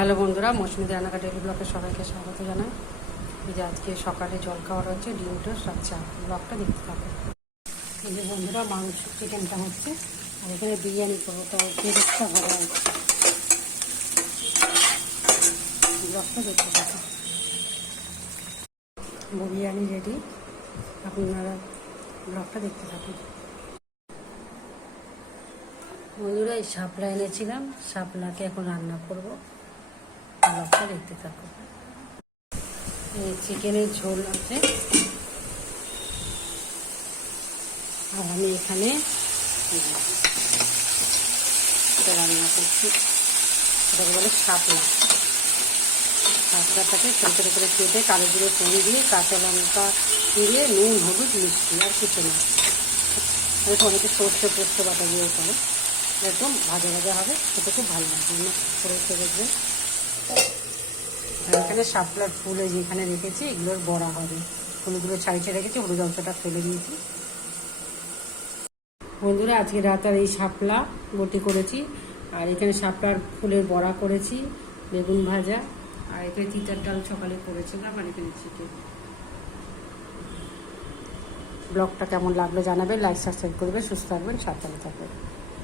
Hello বন্ধুরা, মৌসুমী রান্নাঘাট daily ব্লগে সবাইকে স্বাগত জানাই। এই যে আজকে সকালে জল খাওয়ার হচ্ছে ডিম টোস্ট আর চা। ব্লগটা দেখতে থাকো। এই যে বন্ধুরা, মাংস চিকেনটা হচ্ছে আর এখানে বিরিয়ানি করবো, তো দেখতে ভালো হচ্ছে। ব্লগটা দেখতে থাকো। বিরিয়ানি রেডি, আপনারা ব্লগটা দেখতে থাকুন। বন্ধুরা, এই শাপলা এনেছিলাম, শাপলাকে এখন রান্না করবো। ব্লগটা দেখতে থাকো। চিকেনের ঝোল আছে আর আমি এখানে রান্না করছি, এটাকে বলে শাপলা। শাপলাটাকে ছোটো ছোটো করে কেটে কালো জিরে ফোড়ন দিয়ে কাঁচা লঙ্কা দিয়ে নুন হলুদ মিষ্টি আর কিছু না। অনেকে সর্ষে পোস্ত বাটা দিয়েও করে, একদম ভাজা ভাজা হবে, খেতে খুব ভালো লাগবে। সরষে দেখবে। আর এখানে শাপলার ফুল যেখানে রেখেছি এগুলোর বড়া হবে। ফুলগুলো ছাড়িয়ে রেখেছি, হলুদ অংশটা ফেলে দিয়েছি। বন্ধুরা, আজকে রাত আর এই শাপলা বটি করেছি, আর এখানে শাপলার ফুলের বড়া করেছি, বেগুন ভাজা, আর এখানে চিটার ডাল সকালে করেছিলাম, আর এখানে চিকেন। ব্লগটা কেমন লাগলো জানাবে, লাইক সাবস্ক্রাইব করবে, সুস্থ থাকবেন, সাবধানে থাকবেন।